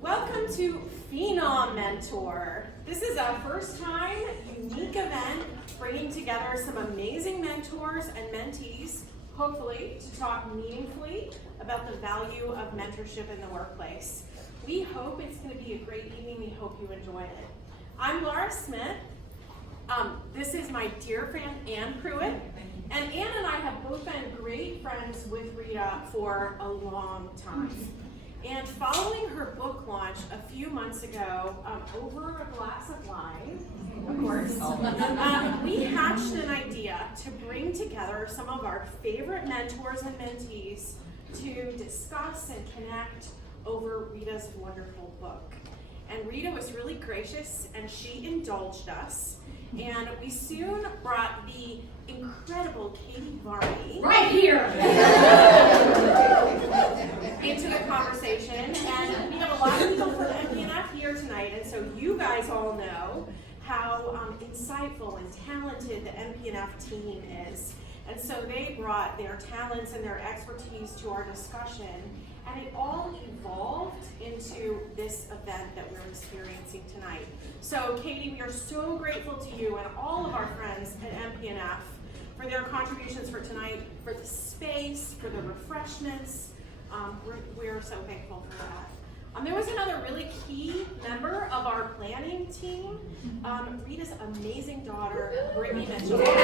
Welcome to Phenomentor. This is our first time unique event bringing together some amazing mentors and mentees, hopefully to talk meaningfully about the value of mentorship in the workplace. We hope it's going to be a great evening. We hope you enjoy it. I'm Laura Smith. This is my dear friend Ann Pruitt. And Ann and I have both been great friends with Rita for a long time. And following her book launch a few months ago, over a glass of wine, of course, we hatched an idea to bring together some of our favorite mentors and mentees to discuss and connect over Rita's wonderful book. And Rita was really gracious and she indulged us. And we soon brought the incredible Katie Varney right here into the conversation. And we have a lot of people from MPNF here tonight, and so you guys all know how insightful and talented the MPNF team is. And so they brought their talents and their expertise to our discussion, and it all evolved into this event that we're experiencing tonight. So Katie, we are so grateful to you and all of our friends at MPNF for their contributions for tonight, for the space, for the refreshments. We're so thankful for that. There was another really key member of our planning team, Rita's amazing daughter, Brittany Mitchell. Brittany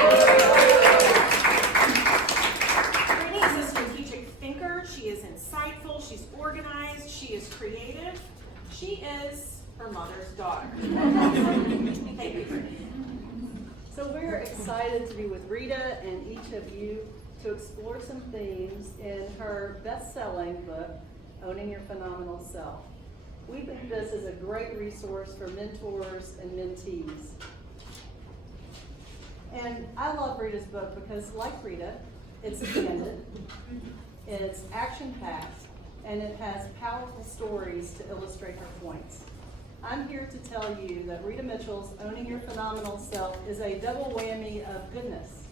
is a strategic thinker. She is insightful. She's organized. She is creative. She is her mother's daughter. Thank you, Brittany. So we're excited to be with Rita and each of you to explore some themes in her best-selling book, Owning Your Phenomenal Self. We think this is a great resource for mentors and mentees. And I love Rita's book because, like Rita, it's candid, it's action-packed, and it has powerful stories to illustrate her points. I'm here to tell you that Rita Mitchell's Owning Your Phenomenal Self is a double whammy of goodness.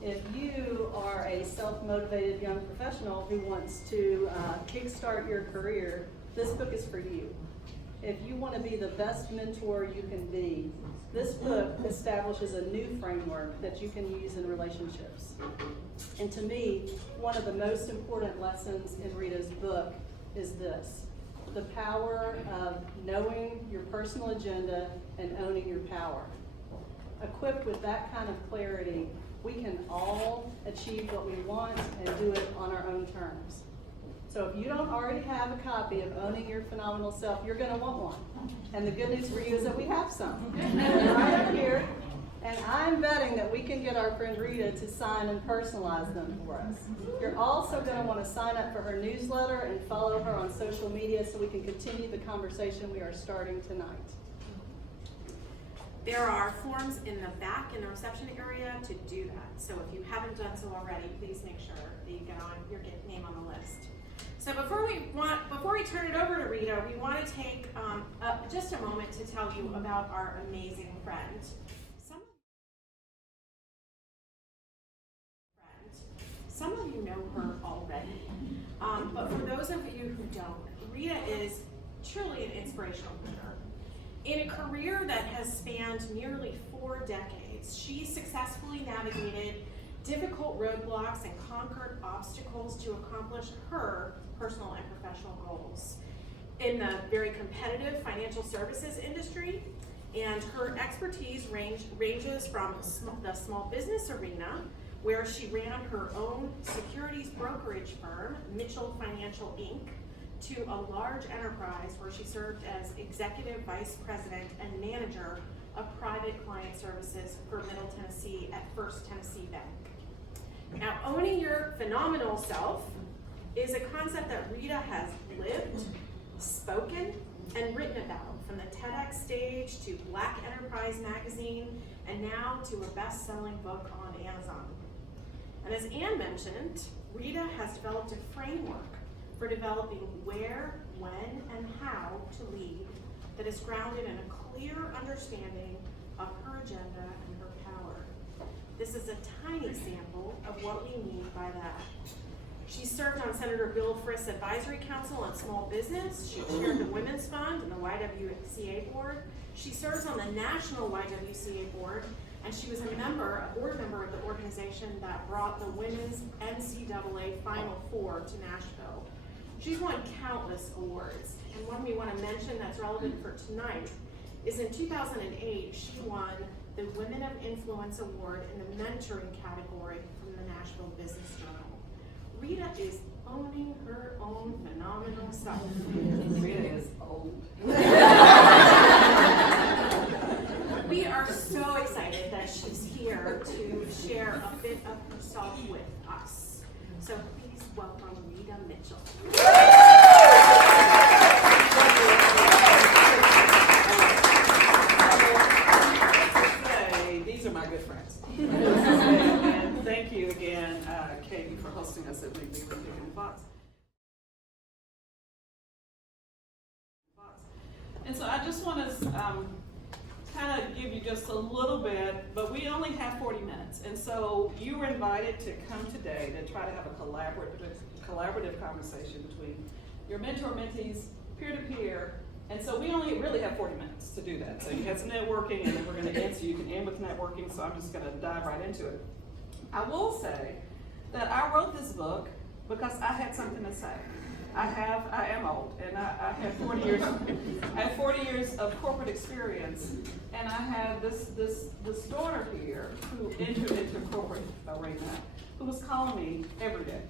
If you are a self-motivated young professional who wants to kickstart your career, this book is for you. If you want to be the best mentor you can be, this book establishes a new framework that you can use in relationships. And to me, one of the most important lessons in Rita's book is this: the power of knowing your personal agenda and owning your power. Equipped with that kind of clarity, we can all achieve what we want and do it on our own terms. So if you don't already have a copy of Owning Your Phenomenal Self, you're going to want one. And the good news for you is that we have some. They're right up here. And I'm betting that we can get our friend Rita to sign and personalize them for us. You're also going to want to sign up for her newsletter and follow her on social media so we can continue the conversation we are starting tonight. There are forms in the back in the reception area to do that. So if you haven't done so already, please make sure that you get on your name on the list. So before we turn it over to Rita, we want to take just a moment to tell you about our amazing friend. Some of you know her already, but for those of you who don't, Rita is truly an inspirational leader. In a career that has spanned nearly 4 decades, she successfully navigated difficult roadblocks and conquered obstacles to accomplish her personal and professional goals in the very competitive financial services industry. And her expertise ranges from the small business arena, where she ran her own securities brokerage firm, Mitchell Financial Inc., to a large enterprise where she served as executive vice president and manager of private client services for Middle Tennessee at First Tennessee Bank. Now, owning your phenomenal self is a concept that Rita has lived, spoken, and written about, from the TEDx stage to Black Enterprise magazine, and now to a best-selling book on Amazon. And as Ann mentioned, Rita has developed a framework for developing where, when, and how to lead that is grounded in a clear understanding of her agenda and her power. This is a tiny sample of what we mean by that. She served on Senator Bill Frist's Advisory Council on Small Business. She chaired the Women's Fund and the YWCA Board. She serves on the National YWCA Board, and she was a board member of the organization that brought the Women's NCAA Final Four to Nashville. She's won countless awards, and one we want to mention that's relevant for tonight is in 2008, she won the Women of Influence Award in the mentoring category from the Nashville Business Journal. Rita is owning her own phenomenal self. Rita is old. We are so excited that she's here to share a bit of herself with us. So please welcome Rita Mitchell. These are my good friends. And thank you again, Katie, for hosting us at Weekly with Dick and Fox. And so I just want to kind of give you just a little bit, but we only have 40 minutes. And so you were invited to come today to try to have a collaborative conversation between your mentees, peer-to-peer. And so we only really have 40 minutes to do that. So you had some networking, and then we're going to end, so you can end with networking, so I'm just going to dive right into it. I will say that I wrote this book because I had something to say. I am old, and I have 40 years. I have 40 years of corporate experience, and I have this daughter here who entered into corporate arena, who was calling me every day,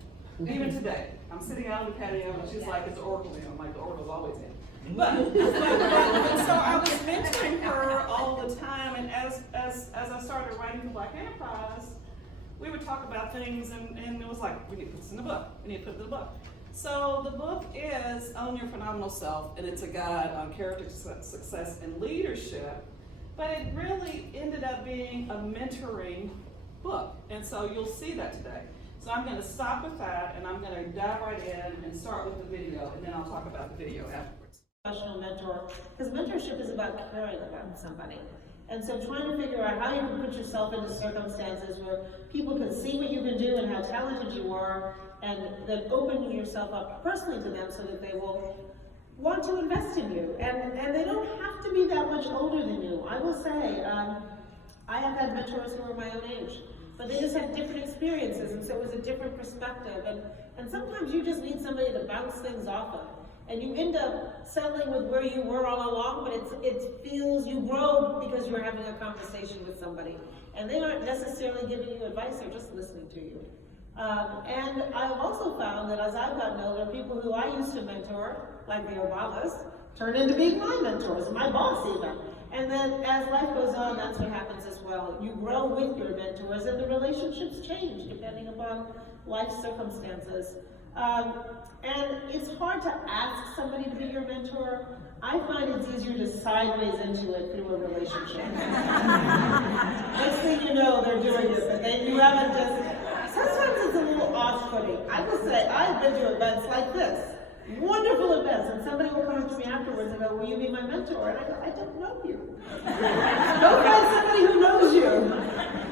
even today. I'm sitting out on the patio, and she's like, "It's Oracle in." I'm like, "The Oracle's always in." But so I was mentoring her all the time, and as I started writing the Black Enterprise, we would talk about things, and it was like, we need to put this in the book. We need to put it in the book. So the book is Own Your Phenomenal Self, and it's a guide on character success and leadership, but it really ended up being a mentoring book, and so you'll see that today. So I'm going to stop with that, and I'm going to dive right in and start with the video, and then I'll talk about the video afterwards. Professional mentor, because mentorship is about caring about somebody. And so trying to figure out how you can put yourself into circumstances where people can see what you can do and how talented you are, and then opening yourself up personally to them so that they will want to invest in you. And they don't have to be that much older than you. I will say, I have had mentors who are my own age, but they just had different experiences, and so it was a different perspective. And sometimes you just need somebody to bounce things off of. And you end up settling with where you were all along, but it feels you grow because you're having a conversation with somebody. And they aren't necessarily giving you advice, they're just listening to you. And I've also found that as I've gotten older, people who I used to mentor, like the Obamas, turn into being my mentors, my boss even. And then as life goes on, that's what happens as well. You grow with your mentors, and the relationships change depending upon life circumstances. And it's hard to ask somebody to be your mentor. I find it's easier to sideways into it through a relationship. Next thing you know, they're doing it, but then you haven't just. Sometimes it's a little off-putting. I will say, I've been to events like this, wonderful events, and somebody will come up to me afterwards and go, "Will you be my mentor?" And I go, "I don't know you." Go find somebody who knows you.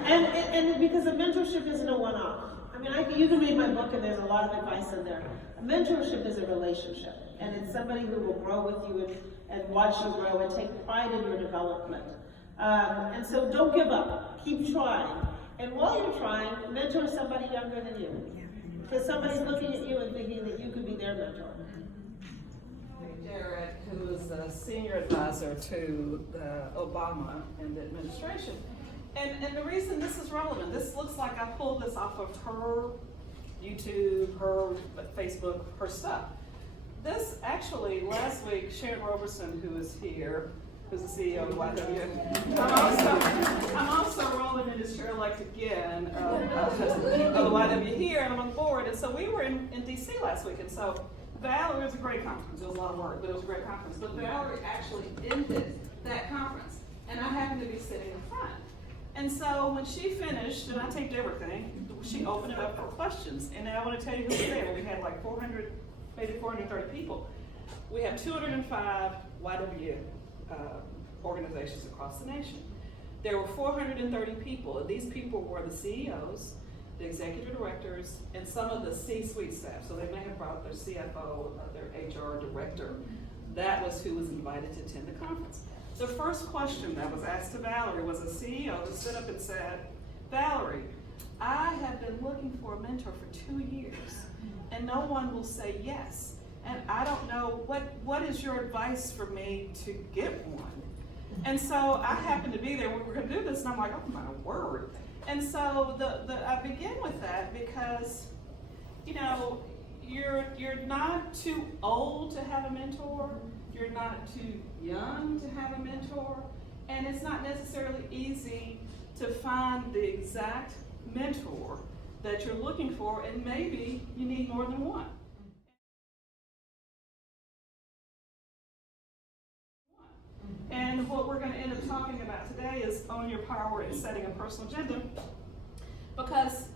And because a mentorship isn't a one-off. I mean, you can read my book, and there's a lot of advice in there. A mentorship is a relationship, and it's somebody who will grow with you and watch you grow and take pride in your development. And so don't give up. Keep trying. And while you're trying, mentor somebody younger than you. Because somebody's looking at you and thinking that you could be their mentor. Jared, who is the senior advisor to Obama and the administration. And the reason this is relevant, this looks like I pulled this off of her YouTube, her Facebook, her stuff. This actually, last week, Sharon Roberson, who is here, who's the CEO of YW. I'm also rolling in this chair-elect again of the YW here, and I'm on the board. And so we were in DC last week, and so Valerie, it was a great conference. It was a lot of work, but it was a great conference. But Valerie actually ended that conference, and I happened to be sitting in front. And so when she finished, and I taped everything, she opened it up for questions. And I want to tell you who was there. We had like 400, maybe 430 people. We have 205 YW organizations across the nation. There were 430 people. These people were the CEOs, the executive directors, and some of the C-suite staff. So they may have brought their CFO, their HR director. That was who was invited to attend the conference. The first question that was asked to Valerie was a CEO that stood up and said, Valerie, I have been looking for a mentor for 2 years, and no one will say yes. And I don't know, what is your advice for me to get one? And so I happened to be there when we were going to do this, and I'm like, oh my word. And so I begin with that because, you know, you're not too old to have a mentor, you're not too young to have a mentor, and it's not necessarily easy to find the exact mentor that you're looking for, and maybe you need more than one. And what we're going to end up talking about today is own your power and setting a personal agenda, because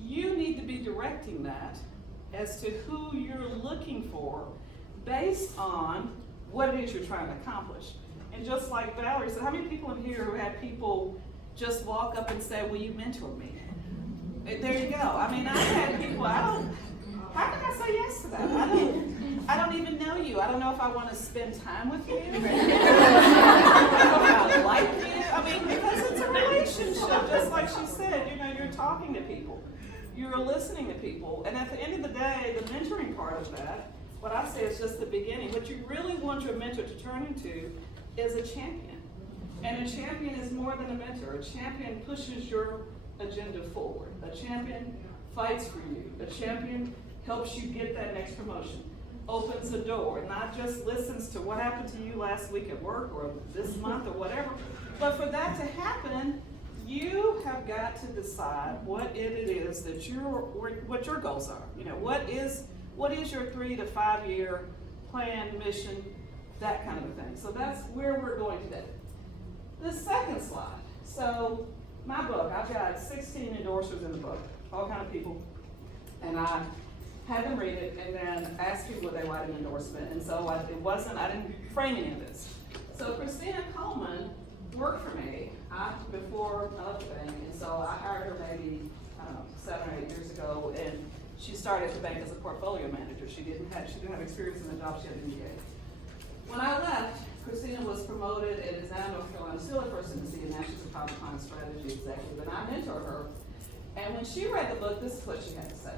you need to be directing that as to who you're looking for based on what it is you're trying to accomplish. And just like Valerie said, how many people in here who had people just walk up and say, will you mentor me? There you go. I mean, I've had people, how can I say yes to that? I don't even know you. I don't know if I want to spend time with you. I don't know if I like you. I mean, because it's a relationship, just like she said, you know, you're talking to people. You're listening to people. And at the end of the day, the mentoring part of that, what I say is just the beginning. What you really want your mentor to turn into is a champion. And a champion is more than a mentor. A champion pushes your agenda forward. A champion fights for you. A champion helps you get that next promotion. Opens the door, not just listens to what happened to you last week at work or this month or whatever. But for that to happen, you have got to decide what it is that what your goals are. You know, what is your 3 to 5 year plan, mission, that kind of a thing. So that's where we're going today. The second slide. So my book, I've got 16 endorsers in the book, all kind of people, and I had them read it and then ask people would they write an endorsement. And so I didn't frame any of this. So Christina Coleman worked for me before I left the bank, and so I hired her maybe, I don't know, 7 or 8 years ago, and she started at the bank as a portfolio manager. She didn't have experience in the job, she had an MBA. When I left, Christina was promoted and is now in North Carolina, still a person to see, and now she's a top client strategy executive, and I mentored her. And when she read the book, this is what she had to say.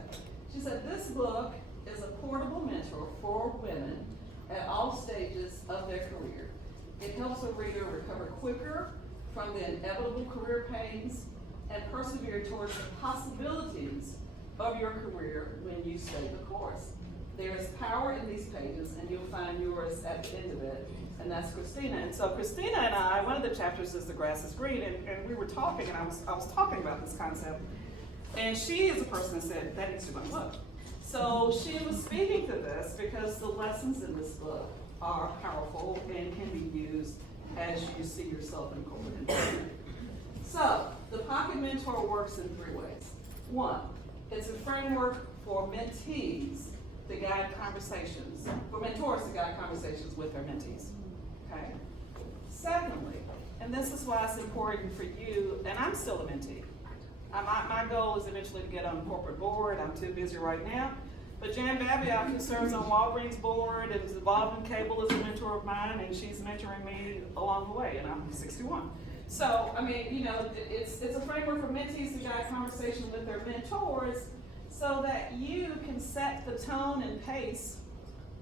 She said, this book is a portable mentor for women at all stages of their career. It helps a reader recover quicker from the inevitable career pains and persevere towards the possibilities of your career when you stay the course. There is power in these pages, and you'll find yours at the end of it, and that's Christina. And so Christina and I, one of the chapters is The Grass is Green, and we were talking, and I was talking about this concept, and she is a person that said, that needs to be my book. So she was speaking to this because the lessons in this book are powerful and can be used as you see yourself in corporate environment. So the Pocket Mentor works in 3 ways. 1, it's a framework for mentees to guide conversations, for mentors to guide conversations with their mentees. Okay. Secondly, and this is why it's important for you, and I'm still a mentee. My goal is eventually to get on the corporate board. I'm too busy right now. But Jan Babiak, who serves on Walgreens board and is involved in cable, is a mentor of mine, and she's mentoring me along the way, and I'm 61. So, I mean, you know, it's a framework for mentees to guide conversation with their mentors so that you can set the tone and pace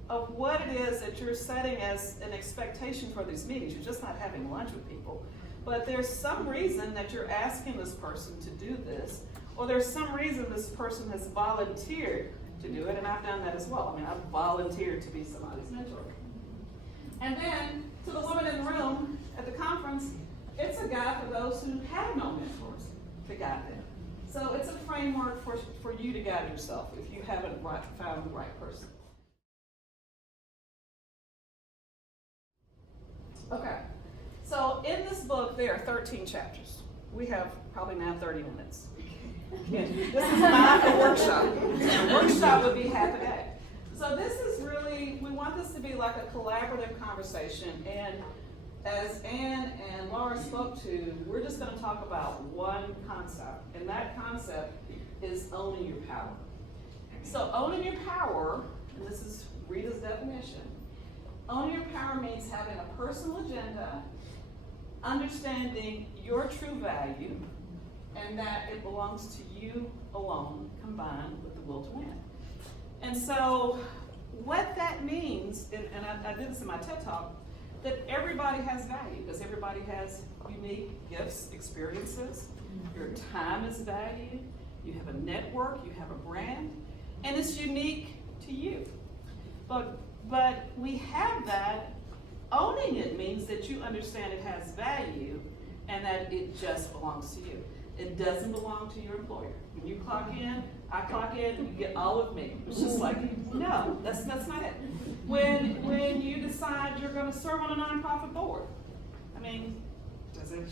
of what it is that you're setting as an expectation for these meetings. You're just not having lunch with people. But there's some reason that you're asking this person to do this, or there's some reason this person has volunteered to do it, and I've done that as well. I mean, I've volunteered to be somebody's mentor. And then, to the woman in the room at the conference, it's a guide for those who have no mentors to guide them. So it's a framework for you to guide yourself if you haven't found the right person. Okay. So in this book, there are 13 chapters. We have probably now 30 minutes. This is not a workshop. A workshop would be half a day. So this is really, we want this to be like a collaborative conversation. And as Ann and Laura spoke to, we're just going to talk about one concept. And that concept is owning your power. So owning your power, and this is Rita's definition, owning your power means having a personal agenda, understanding your true value, and that it belongs to you alone, combined with the will to win. And so what that means, and I did this in my TED Talk, that everybody has value, because everybody has unique gifts, experiences. Your time is valued, you have a network, you have a brand, and it's unique to you. But we have that. Owning it means that you understand it has value and that it just belongs to you. It doesn't belong to your employer. When you clock in, I clock in, you get all of me. It's just like, no, that's not it. When you decide you're going to serve on a nonprofit board, I mean, does it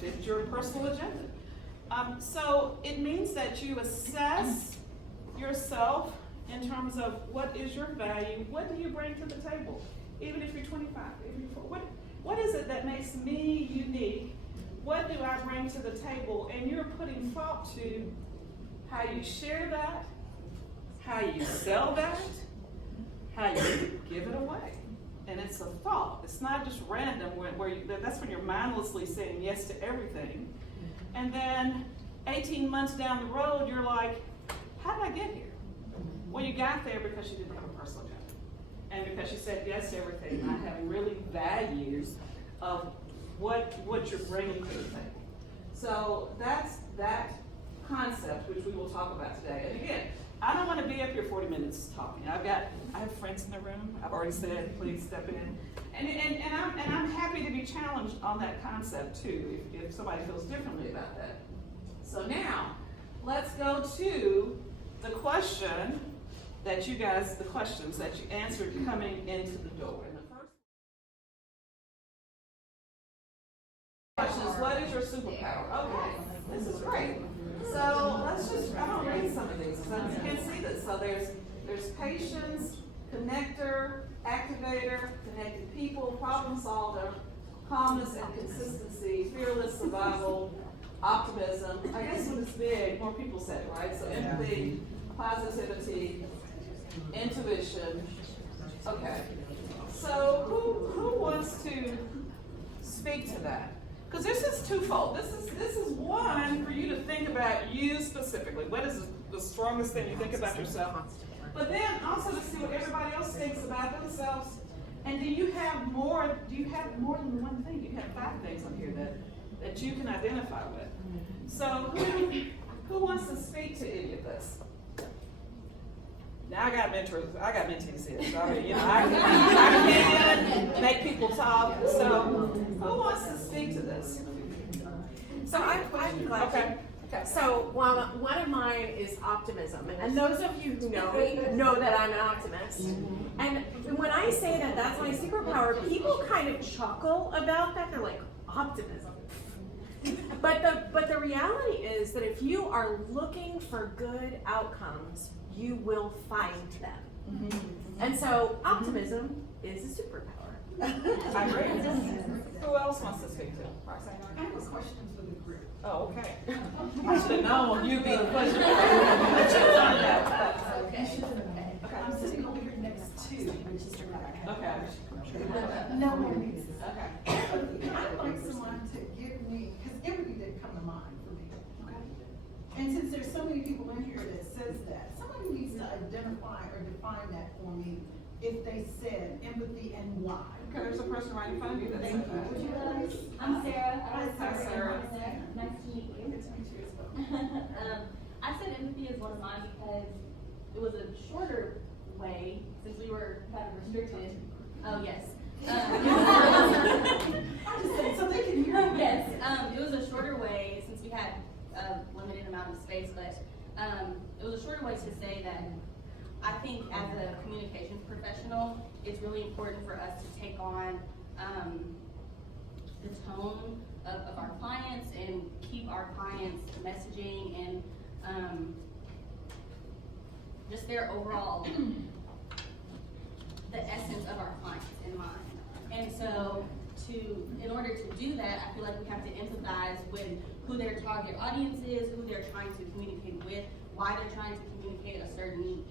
fit your personal agenda? So it means that you assess yourself in terms of what is your value, what do you bring to the table, even if you're 25, even if you're, what is it that makes me unique? What do I bring to the table? And you're putting thought to how you share that, how you sell that, how you give it away. And it's a thought. It's not just random that's when you're mindlessly saying yes to everything. And then 18 months down the road, you're like, how did I get here? Well, you got there because you didn't have a personal agenda. And because you said yes to everything, not having really values of what you're bringing to the table. So that's that concept, which we will talk about today. And again, I don't want to be up here 40 minutes talking. I have friends in the room. I've already said, please step in. And I'm happy to be challenged on that concept too, if somebody feels differently about that. So now, let's go to the question that the questions that you answered coming into the door. And the first question is, what is your superpower? Okay, this is great. So let's I'm gonna read some of these because I can't see this. So there's patience, connector, activator, connected people, problem solver, calmness and consistency, fearless survival, optimism. I guess when it's big, more people say it, right? So empathy, positivity, intuition. Okay. So who wants to speak to that? Because this is twofold. This is one for you to think about you specifically. What is the strongest thing you think about yourself? But then also to see what everybody else thinks about themselves. And do you have more than one thing? Do you have 5 things on here that you can identify with? So who wants to speak to any of this? Now I got mentees here, so I can make people talk. So who wants to speak to this? So I'm glad. Okay. So one of mine is optimism, and those of you who know me know that I'm an optimist. And when I say that that's my superpower, people kind of chuckle about that. They're like, optimism. But the reality is that if you are looking for good outcomes, you will find them. Mm-hmm. And so optimism is a superpower. I agree. Who else wants to speak to? Roxanne? I have a question for the group. Oh, okay. I should have known you'd be the question. But you done that. Okay. I'm sitting over here next to Mr. Okay. No worries. Okay. I'd like someone to give me, because empathy didn't come to mind for me. Okay. And since there's so many people in here that says that, somebody needs to identify or define that for me if they said empathy and why. Okay, there's a person right in front of you that Thank said you. that. Would you guys? I'm Sarah. Hi, Sarah. Nice to meet you. Good to meet you as well. I said empathy is one of mine because it was a shorter way since we were kind of restricted. Oh, yes. I just said so they can hear you. Yes, it was a shorter way since we had a limited amount of space, but it was a shorter way to say that I think as a communications professional, it's really important for us to take on the tone of our clients and keep our clients' messaging and just their overall, the essence of our clients in mind. And so in order to do that, I feel like we have to empathize with who their target audience is, who they're trying to communicate with, why they're trying to communicate a certain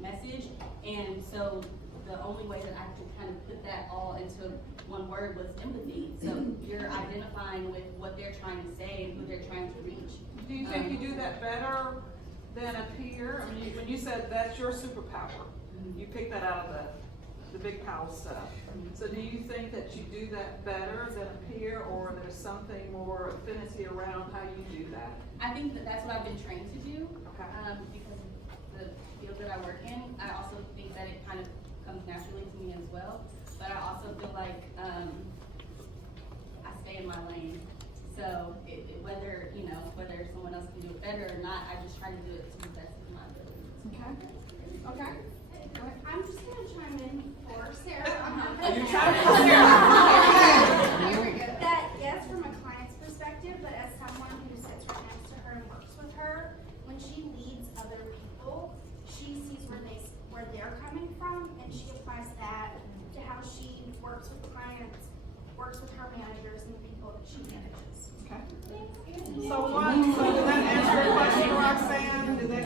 message. And so the only way that I could kind of put that all into one word was empathy. So you're identifying with what they're trying to say and who they're trying to reach. Do you think you do that better than a peer? I mean, when you said that's your superpower, you picked that out of the big pile stuff. So do you think that you do that better than a peer, or there's something more affinity around how you do that? I think that that's what I've been trained to do, Okay. because of the field that I work in. I also think that it kind of comes naturally to me as well, but I also feel like I stay in my lane. So whether someone else can do it better or not, I just try to do it to the best of my abilities. Okay. I'm just gonna chime in for Sarah. You try to That, yes, from a client's perspective, but as someone who sits right next to her and works with her, when she leads other people, she sees where they're coming from, and she applies that to how she works with clients, works with her managers and the people that she manages. Okay. So did that answer your question, Roxanne? Did that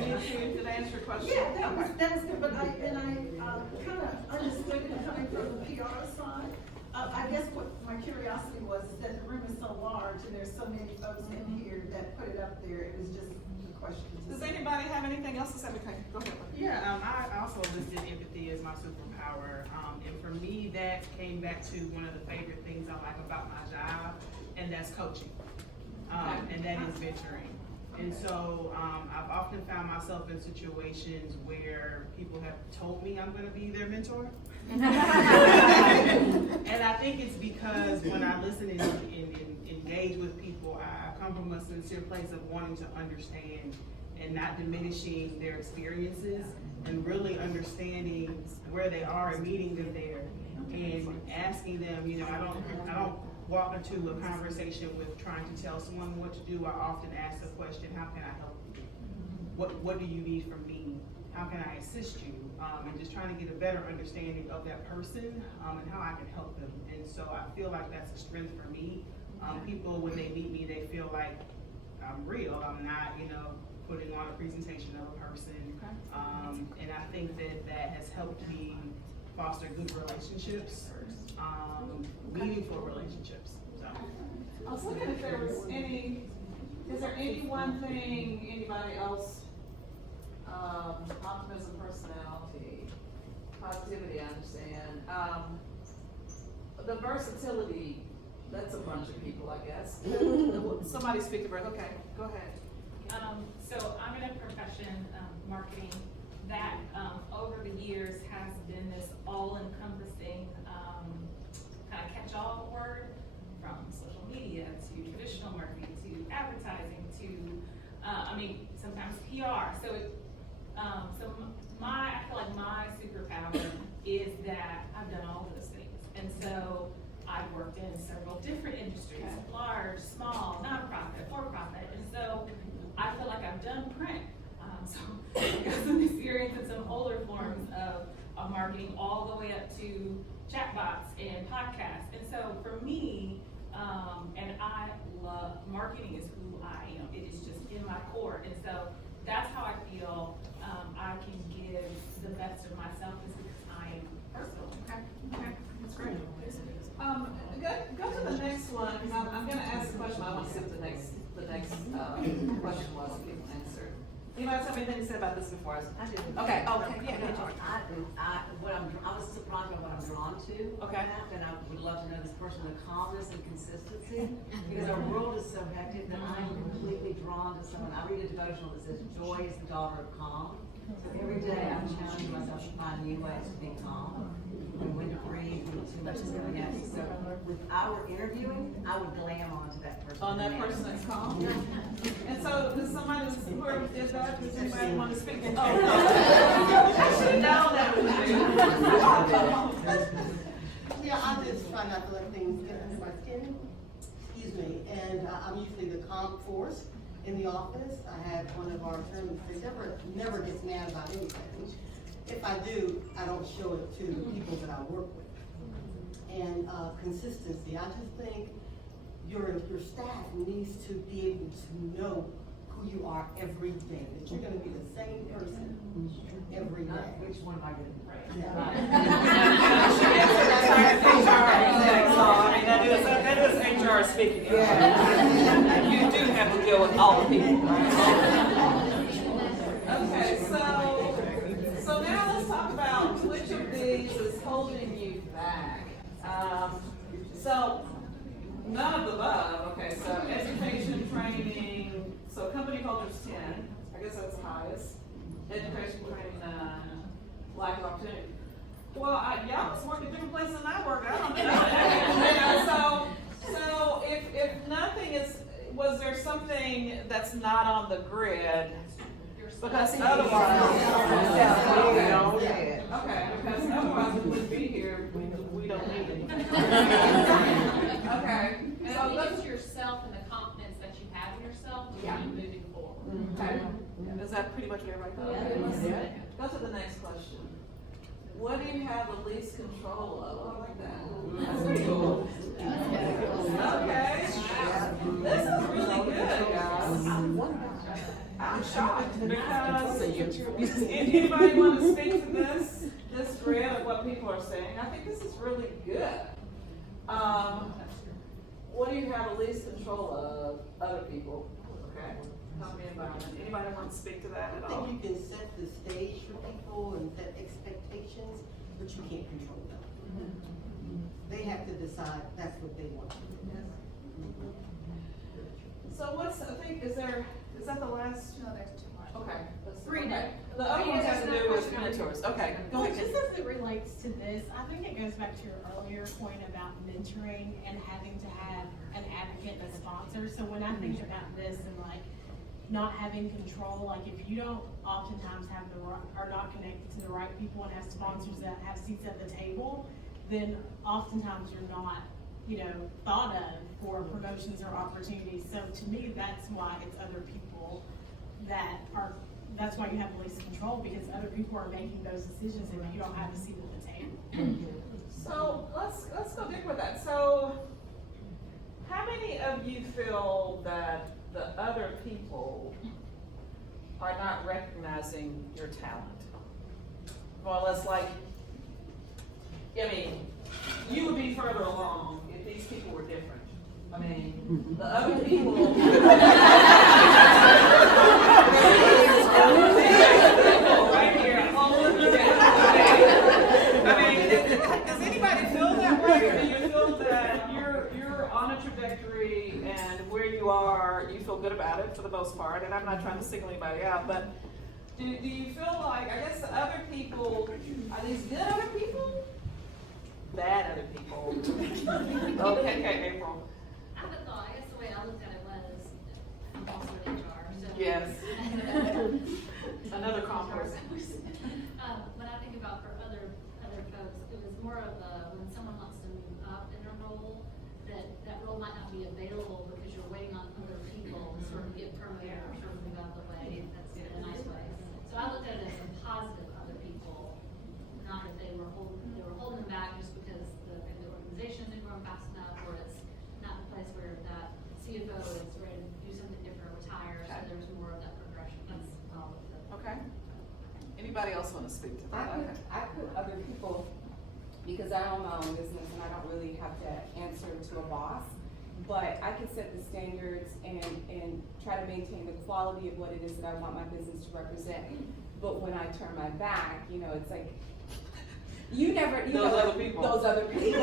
answer your question? Yeah, that was good, but I kind of understood it coming from the PR side. I guess what my curiosity was is that the room is so large and there's so many folks in here that put it up there. It was just a question. Does anybody have anything else to say? Okay, go ahead. Yeah, I also listed empathy as my superpower. And for me, that came back to one of the favorite things I like about my job, and that's coaching. And that is mentoring. And so I've often found myself in situations where people have told me I'm gonna be their mentor. And I think it's because when I listen and engage with people, I come from a sincere place of wanting to understand and not diminishing their experiences, and really understanding where they are and meeting them there and asking them, I don't walk into a conversation with trying to tell someone what to do. I often ask the question, how can I help you? What do you need from me? How can I assist you? And just trying to get a better understanding of that person and how I can help them. And so I feel like that's a strength for me. People, when they meet me, they feel like I'm real. I'm not, putting on a presentation of a person. And I think that has helped me foster good relationships, meaningful relationships. So. I was looking if there was is there any one thing anybody else, optimism, personality, positivity, I understand. The versatility, that's a bunch of people, I guess. Somebody speak the word, okay, go ahead. So I'm in a profession, marketing, that over the years has been this all-encompassing kind of catch-all word, from social media to traditional marketing to advertising to, sometimes PR. So I feel like my superpower is that I've done all of those things. And so I've worked in several different industries, large, small, nonprofit, for-profit. And so I feel like I've done print. So I've got some experience in some older forms of marketing, all the way up to chatbots and podcasts. And so for me, and I love marketing is who I am. It is just in my core. And so that's how I feel I can give the best of myself, is because I am personal. Okay, that's great. Go to the next one, because I'm gonna ask a question. I want to see what the next question was, if people answered. Anybody else have anything to say about this before? I do. Okay, yeah. I was surprised by what I'm drawn to. Okay. And I would love to know this person, the calmness and consistency, because our world is so hectic that I'm completely drawn to someone. I read a devotional that says, joy is the daughter of calm. So every day I'm challenging myself to find new ways to be calm. And when to breathe, when too much is going on. So with our interviewing, I would glam onto that person. On that person that's calm? And so, does somebody, whoever did that, does anybody want to speak? Oh, no. I should know that was you. Yeah, I just try not to let things get under my skin, excuse me, and I'm usually the calm force in the office. I had one of our attorneys say, never gets mad about anything. If I do, I don't show it to the people that I work with. And consistency, I just think your staff needs to be able to know who you are every day, that you're gonna be the same person every day. Which one am I gonna be? That is HR speaking. You do have to deal with all the people, right? Okay, so now let's talk about which of these is holding you back. So none of the above. Okay, so education, training. So company culture's 10. I guess that's the highest. Education, training, 9. Lack of opportunity. Well, y'all must work at different places than I work. I don't know. So if nothing is, was there something that's not on the grid? Because otherwise, okay, because otherwise we wouldn't be here. We don't need it. Okay. And so it's yourself and the confidence that you have in yourself to keep moving forward. Okay. Is that pretty much everybody? Yeah. Go to the next question. What do you have the least control of? I like that. That's pretty cool. Okay. This is really good, guys. I'm shocked because anybody want to speak to this grid of what people are saying? I think this is really good. What do you have the least control of? Other people. Okay. Company environment. Anybody want to speak to that at I all? think you can set the stage for people and set expectations, but you can't control them. They have to decide that's what they want to do. So what's, I think, is that the last? No, there's too much. Okay. That's Three. okay. The other ones have to do with mentors. Okay, go Well, ahead. just as it relates to this, I think it goes back to your earlier point about mentoring and having to have an advocate and a sponsor. So when I think about this and like not having control, like if you don't oftentimes have the right, are not connected to the right people and have sponsors that have seats at the table, then oftentimes you're not, thought of for promotions or opportunities. So to me, that's why it's other people that's why you have the least control, because other people are making those decisions if you don't have a seat at the table. So let's go deeper with that. So how many of you feel that the other people are not recognizing your talent? Well, it's like, I mean, you would be further along if these people were different. I mean, the other people. Right here, all of you. I mean, does anybody feel that way? Do you feel that you're on a trajectory and where you are, you feel good about it for the most part? And I'm not trying to single anybody out, but do you feel like, I guess the other people, are these good other people? Bad other people? Okay, April. I have a thought. I guess the way I looked at it was, I'm also in HR, so. Yes. Another conference. When I think about for other folks, it was more of when someone wants to move up in a role, that role might not be available because you're waiting on other people to sort of get promoted or sort of move out of the way. That's in a nice way. So I looked at it as a positive other people, not that they were holding them back just because the organization isn't growing fast enough, or it's not a place where that CFO is ready to do something different, retire, so there's more of that progression. That's well with it. Okay. Anybody else want to speak to that? I put other people, because I own my own business and I don't really have to answer to a boss, but I can set the standards and try to maintain the quality of what it is that I want my business to represent. But when I turn my back, it's like, those other people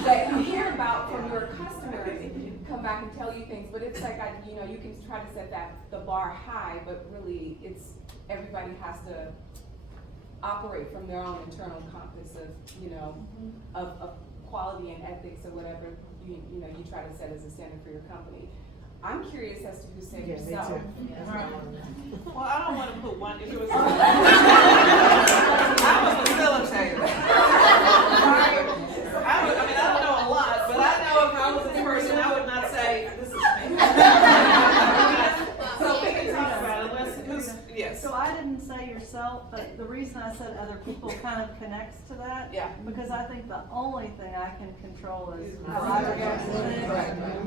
that you hear about from your customers come back and tell you things, but it's like, you can try to set the bar high, but really everybody has to operate from their own internal compass of quality and ethics or whatever you try to set as a standard for your company. I'm curious as to who said yourself. Well, I don't want to put one, if it was. I was a facilitator. I don't know a lot, but I know if I was this person, I would not say, this is me. So we can talk about it, yes. So I didn't say yourself, but the reason I said other people kind of connects to that. Yeah. Because I think the only thing I can control is how I represent.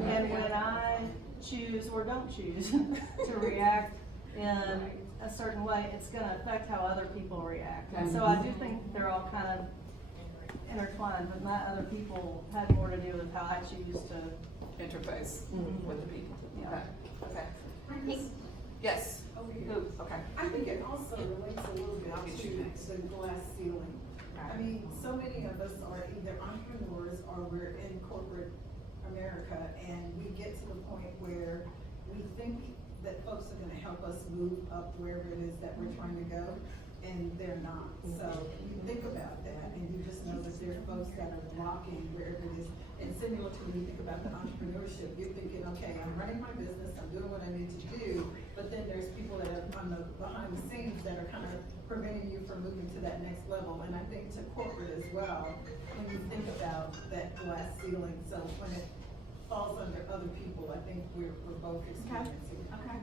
And when I choose or don't choose to react in a certain way, it's gonna affect how other people react. And so I do think they're all kind of intertwined, but not other people had more to do with how I choose to. Interface with the people. Yeah. Okay. Yes. Who? Okay. I think it also relates a little bit to the glass ceiling. I mean, so many of us are either entrepreneurs or we're in corporate America, and we get to the point where we think that folks are gonna help us move up wherever it is that we're trying to go, and they're not. So you think about that, and you just know that there are folks that are blocking wherever it is. And similar to when you think about the entrepreneurship, you're thinking, okay, I'm running my business, I'm doing what I need to do, but then there's people that are on the behind the scenes that are kind of preventing you from moving to that next level. And I think to corporate as well, when you think about that glass ceiling, so when it falls under other people, I think we're both experiencing it. Okay.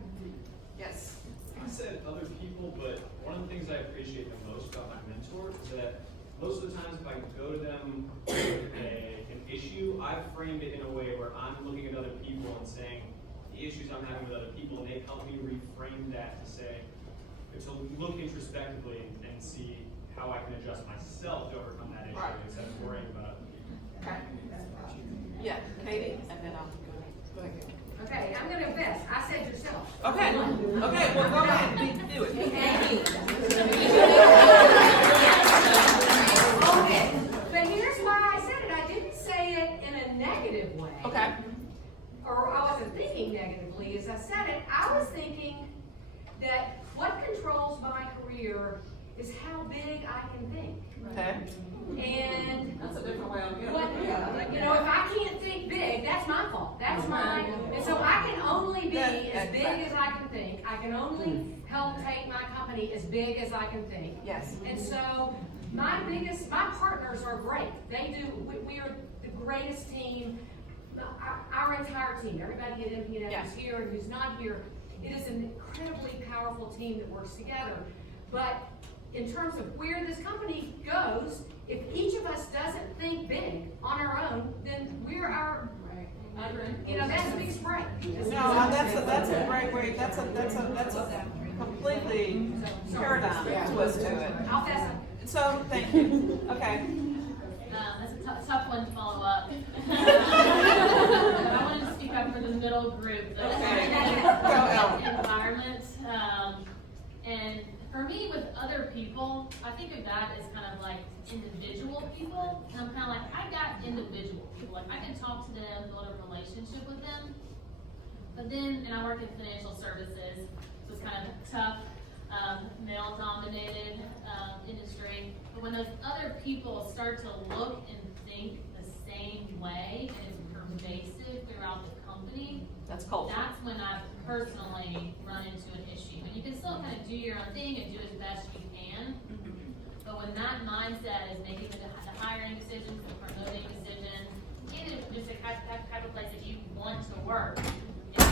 Yes. I said other people, but one of the things I appreciate the most about my mentor is that most of the times if I go to them with an issue, I've framed it in a way where I'm looking at other people and saying the issues I'm having with other people, and they've helped me reframe that to say, to look introspectively and see how I can adjust myself to overcome that issue instead of worrying about other people. Okay. Yeah, Katie, and then I'll go ahead. Okay, I'm gonna invest. I said yourself. Okay. Okay, well, go ahead and do it. Okay, but here's why I said it. I didn't say it in a negative way. Okay. Or I wasn't thinking negatively as I said it. I was thinking that what controls my career is how big I can think. Okay. And That's a different way of looking what, you know, if I can't think big, that's my fault. That's my, and so I can only be as big as I can think. I can only help take my company as big as I can think. Yes. And so my partners are great. They do, we are the greatest team, our entire team, everybody at MPNF who's here and who's not here. It is an incredibly powerful team that works together. But in terms of where this company goes, if each of us doesn't think big on our own, then we're our, you know, that's a big spray. No, that's a great way. That's a completely paradigm twist to it. I'll pass it. So thank you. Okay. That's a tough one to follow up. I wanted to speak up for the middle group. Environment. And for me, with other people, I think of that as kind of like individual people. And I'm kind of like, I got individual people. Like I can talk to them, build a relationship with them. But then, and I work in financial services, so it's kind of tough, male-dominated industry. But when those other people start to look and think the same way, and it's pervasive throughout the company, that's culture. That's when I personally run into an issue. And you can still kind of do your own thing and do as best you can. But when that mindset is making the hiring decisions, the promoting decisions, even just the type of place that you want to work, and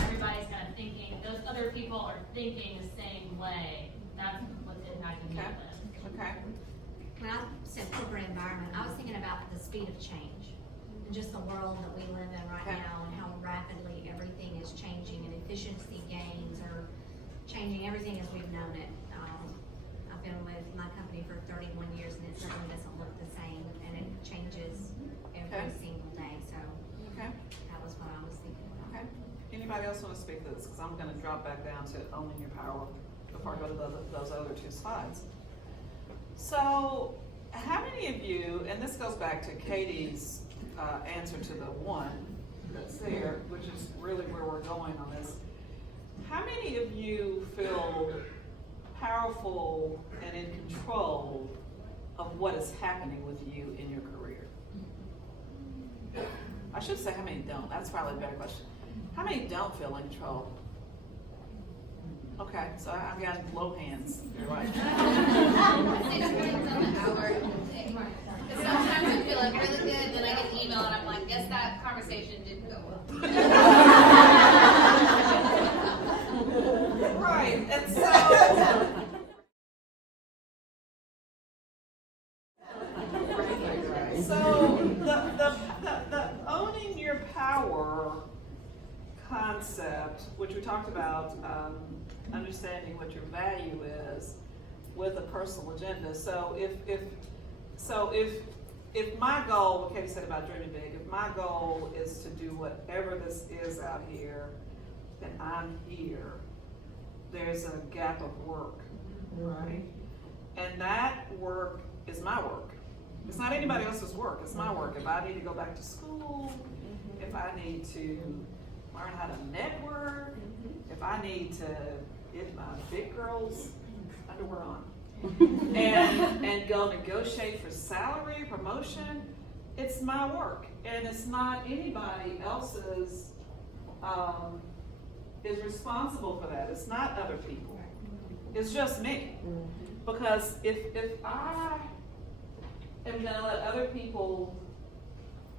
everybody's kind of thinking, those other people are thinking the same way, that's what's impacting me. Okay. When I said corporate environment, I was thinking about the speed of change and just the world that we live in right now and how rapidly everything is changing and efficiency gains are changing everything as we've known it. I've been with my company for 31 years and it certainly doesn't look the same and it changes every single day. So that was what I was thinking about. Okay. Anybody else want to speak to this? Because I'm going to drop back down to owning your power before I go to those other two slides. So, how many of you, and this goes back to Katie's answer to the one that's there, which is really where we're going on this. How many of you feel powerful and in control of what is happening with you in your career? I should say how many don't. That's probably a better question. How many don't feel in control? Okay, so I've got low hands. You're right. It depends on the hour of the day. Because sometimes I feel like really good, then I get an email and I'm like, guess that conversation didn't go well. Right, and so the owning your power concept, which we talked about, understanding what your value is with a personal agenda. So if my goal, what Katie said about dreaming big, if my goal is to do whatever this is out here, then I'm here. There's a gap of work, right? And that work is my work. It's not anybody else's work, it's my work. If I need to go back to school, if I need to learn how to network, if I need to get my big girl's underwear on, and go negotiate for salary, promotion, it's my work. And it's not anybody else's, is responsible for that. It's not other people. It's just me. Because if I am gonna let other people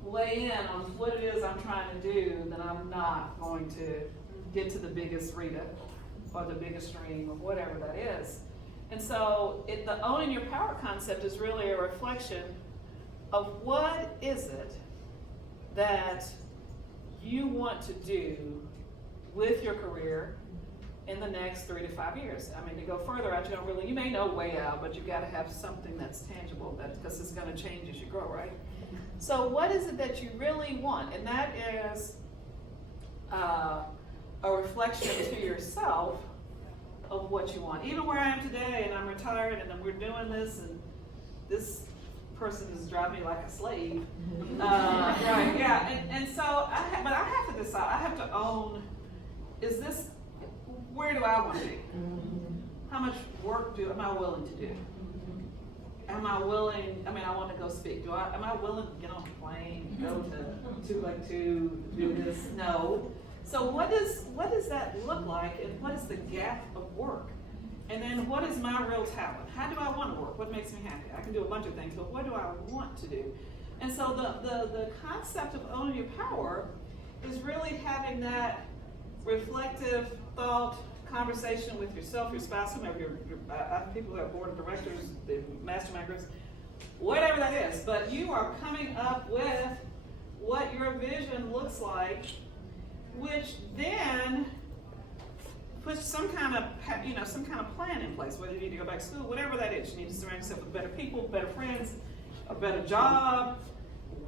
weigh in on what it is I'm trying to do, then I'm not going to get to the biggest Rita or the biggest dream or whatever that is. And so the owning your power concept is really a reflection of what is it that you want to do with your career in the next 3 to 5 years. I mean, to go further out, you may know way out, but you've got to have something that's tangible, because it's going to change as you grow, right? So what is it that you really want? And that is a reflection to yourself of what you want. Even where I am today, and I'm retired, and we're doing this, and this person is driving me like a slave. Right, yeah, and so, but I have to decide, I have to own, where do I want to be? How much work am I willing to do? Am I willing, I want to go speak. Am I willing to get on a plane, go to do this? No. So what does that look like, and what is the gap of work? And then what is my real talent? How do I want to work? What makes me happy? I can do a bunch of things, but what do I want to do? And so the concept of owning your power is really having that reflective thought conversation with yourself, your spouse, whomever, people who have board of directors, the mastermind groups, whatever that is. But you are coming up with what your vision looks like, which then puts some kind of plan in place, whether you need to go back to school, whatever that is. You need to surround yourself with better people, better friends, a better job,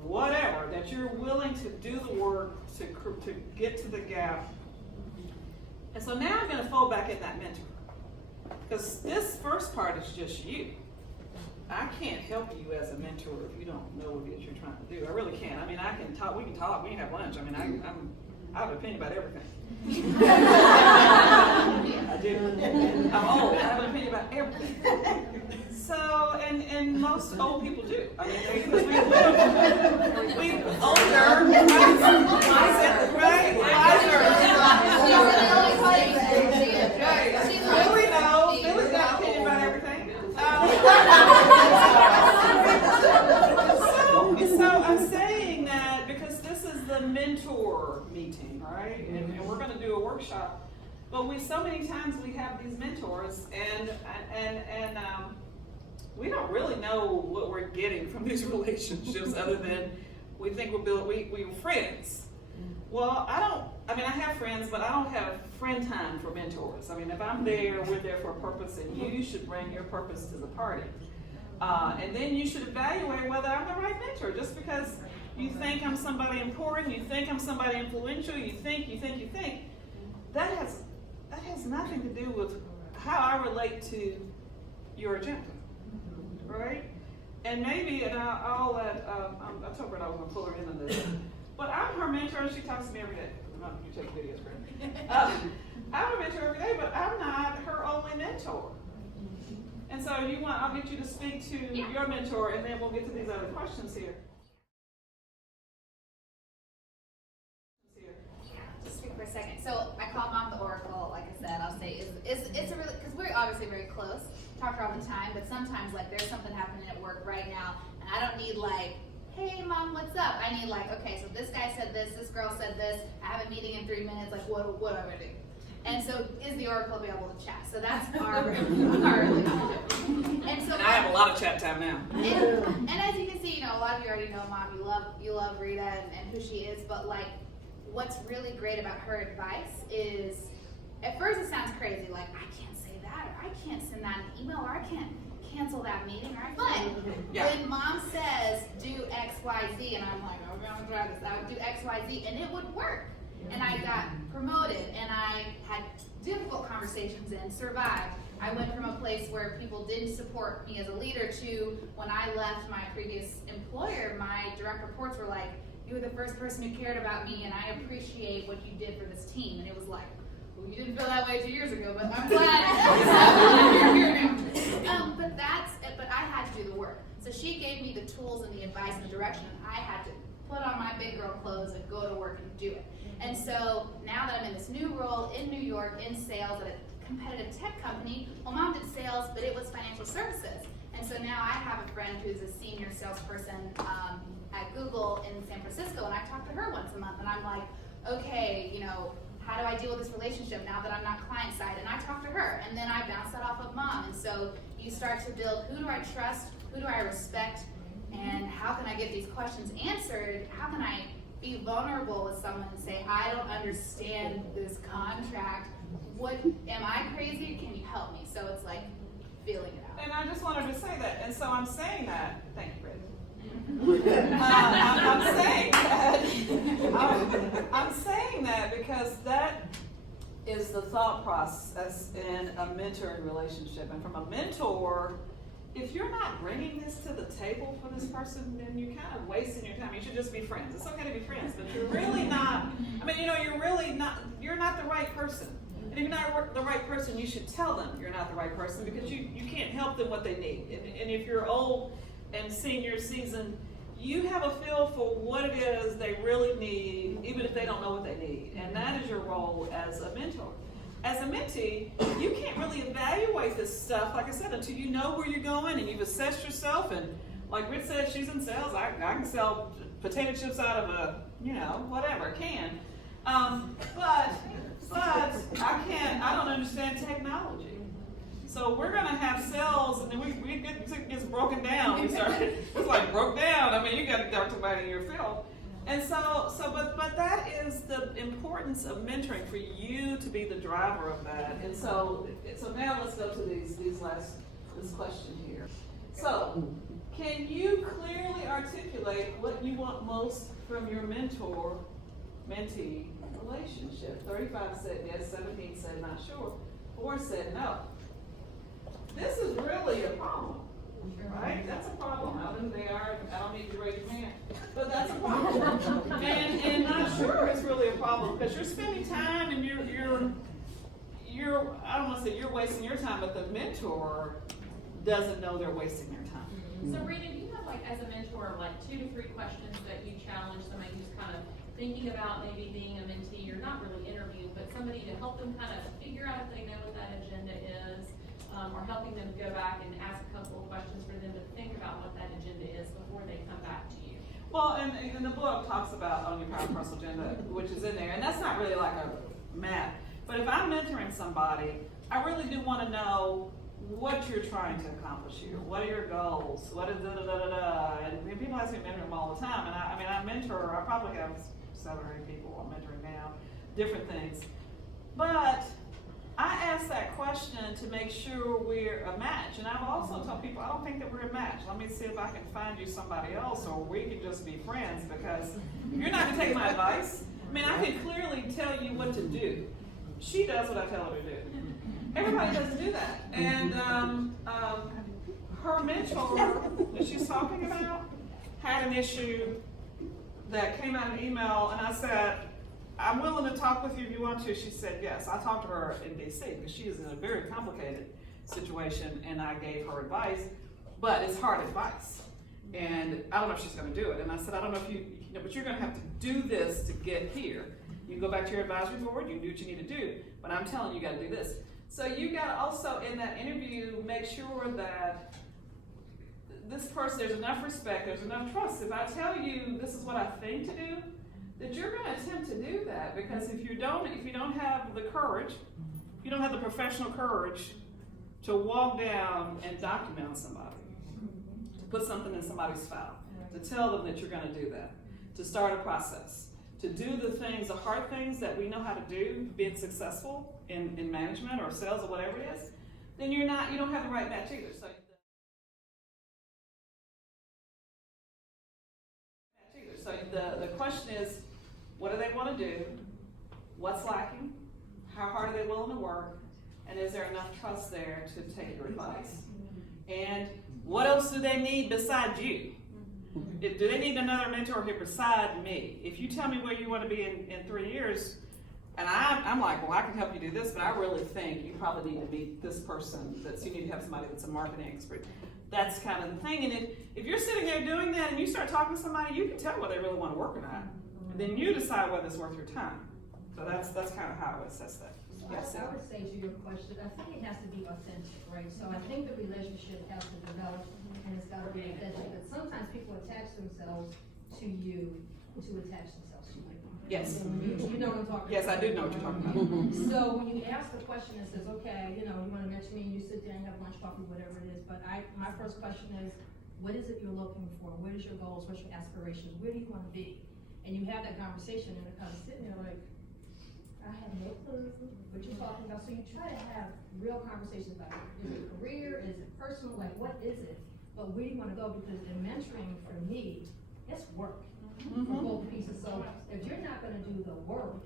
whatever, that you're willing to do the work to get to the gap. And so now I'm going to fold back in that mentor, because this first part is just you. I can't help you as a mentor if you don't know what it is you're trying to do. I really can't. I mean, I can talk, we can have lunch. I mean, I have an opinion about everything. I do. I'm old. I have an opinion about everything. So, and most old people do. I mean, we older, right? Billy knows. Billy's got an opinion about everything. So I'm saying that because this is the mentor meeting, right? And we're going to do a workshop. But so many times we have these mentors, and we don't really know what we're getting from these relationships, other than we think we're friends. Well, I have friends, but I don't have friend time for mentors. I mean, if I'm there, we're there for a purpose, and you should bring your purpose to the party. And then you should evaluate whether I'm the right mentor. Just because you think I'm somebody important, you think I'm somebody influential, you think, that has nothing to do with how I relate to your agenda, right? And maybe, and I'll let, I told her I was going to pull her in on this, but I'm her mentor, and she talks to me every day. You take videos, right? I'm a mentor every day, but I'm not her only mentor. And so I'll get you to speak to your mentor, and then we'll get to these other questions here. Just speak for a second. So I call Mom the Oracle, like I said, I'll say, it's a really, because we're obviously very close, talk to her all the time, but sometimes like there's something happening at work right now, and I don't need like, hey Mom, what's up? I need like, okay, so this guy said this girl said this, I have a meeting in 3 minutes, like what do I do? And so is the Oracle available to chat? So that's our relationship. And I have a lot of chat time now. And as you can see, a lot of you already know Mom, you love Rita and who she is, but like what's really great about her advice is, at first it sounds crazy, like I can't say that, or I can't send that an email, or I can't cancel that meeting, right? But when mom says do X, Y, Z, and I'm like, okay, I'm gonna try this, I would do X, Y, Z, and it would work. And I got promoted, and I had difficult conversations and survived. I went from a place where people didn't support me as a leader to when I left my previous employer, my direct reports were like, you were the first person who cared about me, and I appreciate what you did for this team. And it was like, well, you didn't feel that way 2 years ago, but I'm glad you're here now. But I had to do the work. So she gave me the tools and the advice and the direction, and I had to put on my big girl clothes and go to work and do it. And so now that I'm in this new role in New York in sales at a competitive tech company, well, mom did sales, but it was financial services. And so now I have a friend who's a senior salesperson at Google in San Francisco, and I talk to her once a month, and I'm like, okay, you know, how do I deal with this relationship now that I'm not client side? And I talk to her, and then I bounce that off of mom. And so you start to build, who do I trust, who do I respect, and how can I get these questions answered? How can I be vulnerable with someone and say, I don't understand this contract. What, am I crazy? Can you help me? So it's like feeling it out. And I just wanted to say that, and so I'm saying that, thank you, Brittany. I'm saying that, I'm saying that because that is the thought process in a mentoring relationship. And from a mentor, if you're not bringing this to the table for this person, then you're kind of wasting your time. You should just be friends. It's okay to be friends, but you're really not, I mean, you know, you're not the right person. And if you're not the right person, you should tell them you're not the right person because you can't help them what they need. And if you're old and senior seasoned, you have a feel for what it is they really need, even if they don't know what they need. And that is your role as a mentor. As a mentee, you can't really evaluate this stuff, like I said, until you know where you're going and you've assessed yourself. And like Rich said, she's in sales. I can sell potato chips out of a, you know, whatever, can. But I don't understand technology. So we're gonna have cells, and then it gets broken down. It's like broke down. I mean, you got to talk to somebody in your field. And but that is the importance of mentoring for you to be the driver of that. And so now let's go to this question here. So, can you clearly articulate what you want most from your mentor-mentee relationship? 35 said yes, 17 said not sure, 4 said no. This is really a problem. Right? That's a problem. I don't know who they are. I don't need to raise your hand. But that's a problem. And not sure it's really a problem because you're spending time and you're I don't want to say you're wasting your time, but the mentor doesn't know they're wasting their time. So Rita, do you have, like, as a mentor, like 2 to 3 questions that you challenge somebody who's kind of thinking about maybe being a mentee or not really interviewing, but somebody to help them kind of figure out if they know what that agenda is? Or helping them go back and ask a couple of questions for them to think about what that agenda is before they come back to you. Well, and the book talks about on your power personal agenda, which is in there, and that's not really like a map. But if I'm mentoring somebody, I really do want to know what you're trying to accomplish here. What are your goals? What is da-da-da-da-da? And people ask me to mentor them all the time, and I mentor, I probably have 7 or 8 people I'm mentoring now, different things. But I ask that question to make sure we're a match. And I've also told people, I don't think that we're a match. Let me see if I can find you somebody else, or we can just be friends, because you're not gonna take my advice. I mean, I can clearly tell you what to do. She does what I tell her to do. Everybody doesn't do that. And her mentor that she's talking about had an issue that came out in an email, and I said, I'm willing to talk with you if you want to. She said yes. I talked to her in DC because she is in a very complicated situation, and I gave her advice, but it's hard advice. And I don't know if she's going to do it. And I said, I don't know if you know, but you're going to have to do this to get here. You can go back to your advisory board, you can do what you need to do, but I'm telling you, you got to do this. So you got to also, in that interview, make sure that this person, there's enough respect, there's enough trust. If I tell you this is what I think to do, that you're going to attempt to do that, because if you don't have the courage, if you don't have the professional courage to walk down and document somebody, to put something in somebody's file, to tell them that you're going to do that, to start a process, to do the things, the hard things that we know how to do, being successful in management or sales or whatever it is, then you don't have the right match either. So the question is, what do they want to do? What's lacking? How hard are they willing to work? And is there enough trust there to take your advice? And what else do they need besides you? Do they need another mentor here beside me? If you tell me where you want to be in 3 years, and I'm like, well, I can help you do this, but I really think you probably need to meet this person. You need to have somebody that's a marketing expert. That's kind of the thing. And if you're sitting there doing that and you start talking to somebody, you can tell whether they really want to work or not. And then you decide whether it's worth your time. So that's kind of how I would assess that. Yes, I would say to your question, I think it has to be authentic, right? So I think the relationship has to develop and it's got to be authentic. But sometimes people attach themselves to you to attach themselves to you. Yes. You know what I'm talking about? Yes, I do know what you're talking about. So when you ask the question and says, okay, you want to mention me and you sit there and have lunch, coffee, whatever it is. But my first question is, what is it you're looking for? What is your goals? What's your aspirations? Where do you want to be? And you have that conversation and they're kind of sitting there like, I have no clue what you're talking about. So you try to have real conversations about it. Is it career? Is it personal? Like, what is it? But where do you want to go? Because in mentoring, for me, it's work for both pieces. So if you're not going to do the work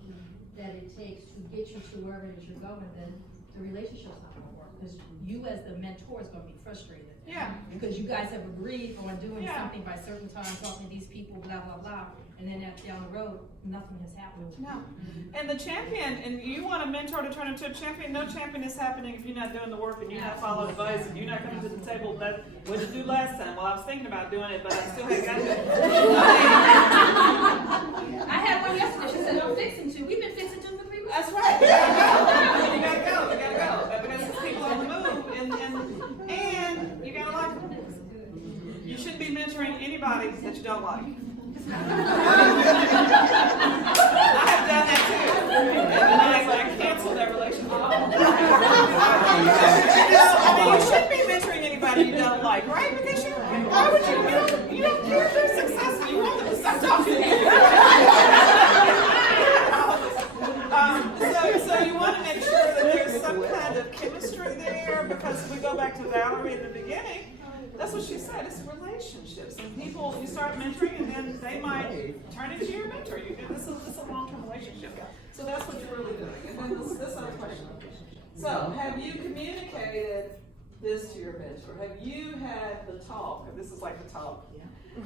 that it takes to get you to wherever it is you're going, then the relationship's not going to work. Because you as the mentor is going to be frustrated. Yeah. Because you guys have agreed on doing something by certain time, talking to these people, blah, blah, blah. And then down the road, nothing has happened. No. And the champion, and you want a mentor to turn into a champion, no champion is happening if you're not doing the work and you're not following advice and you're not coming to the table. But what did you do last time? Well, I was thinking about doing it, but I still haven't got to it. I had one yesterday. She said, I'm fixing to. We've been fixing to for 3 weeks. That's right. You gotta go. You gotta go. Because there's people on the move, and you gotta like them. You shouldn't be mentoring anybody that you don't like. I have done that too. And I canceled that relationship. You shouldn't be mentoring anybody you don't like, right? Because why would you don't care if they're successful. You want them to stop talking to you. So you want to make sure that there's some kind of chemistry there, because if we go back to Valerie at the beginning, that's what she said, it's relationships. And people, you start mentoring and then they might turn into your mentor. This is a long-term relationship. So that's what you're really doing. And then this other question. So have you communicated this to your mentor? Have you had the talk? This is like the talk.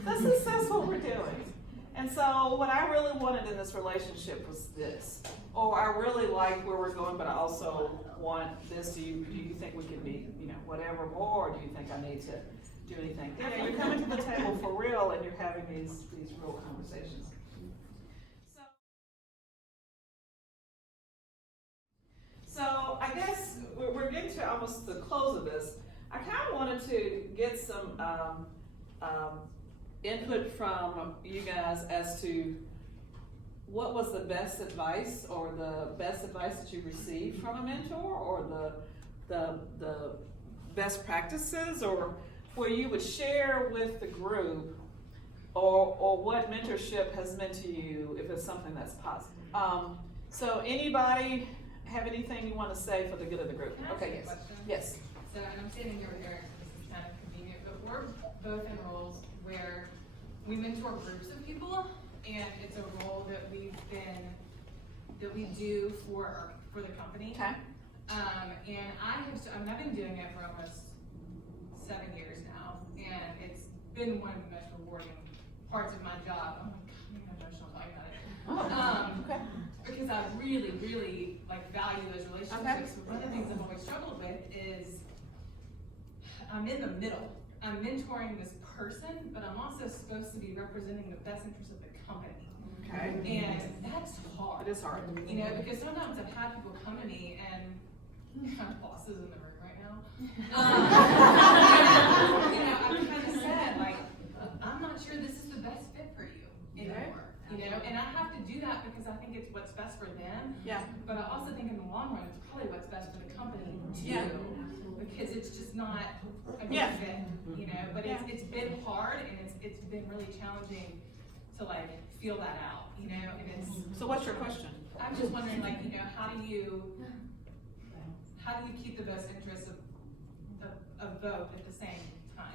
This is what we're doing. And so what I really wanted in this relationship was this. Or I really like where we're going, but I also want this. Do you think we can be, whatever more, or do you think I need to do anything? You're coming to the table for real and you're having these real conversations. So I guess we're getting to almost the close of this. I kind of wanted to get some input from you guys as to what was the best advice or the best advice that you received from a mentor, or the best practices, or where you would share with the group, or what mentorship has meant to you if it's something that's positive. So anybody have anything you want to say for the good of the group? Okay, yes. Yes. So, and I'm standing here with Eric, so this is kind of convenient, but we're both in roles where we mentor groups of people, and it's a role that we do for the company. Okay. And I've been doing it for almost 7 years now, and it's been one of the most rewarding parts of my job. Oh my God, I'm getting emotional talking about it. Okay. Because I really, really value those relationships. Okay. One of the things I've always struggled with is I'm in the middle. I'm mentoring this person, but I'm also supposed to be representing the best interest of the company. Okay. And that's hard. It is hard. Because sometimes I've had people come to me, and my boss is in the room right now. I've kind of said, I'm not sure this is the best fit for you anymore. And I have to do that because I think it's what's best for them. Yeah. But I also think in the long run, it's probably what's best for the company too. Yeah. Because it's just not a good Yeah. fit, But it's been hard, and it's been really challenging to like feel that out, you know, and it's. So what's your question? I'm just wondering, like, you know, how do you keep the best interests of both at the same time?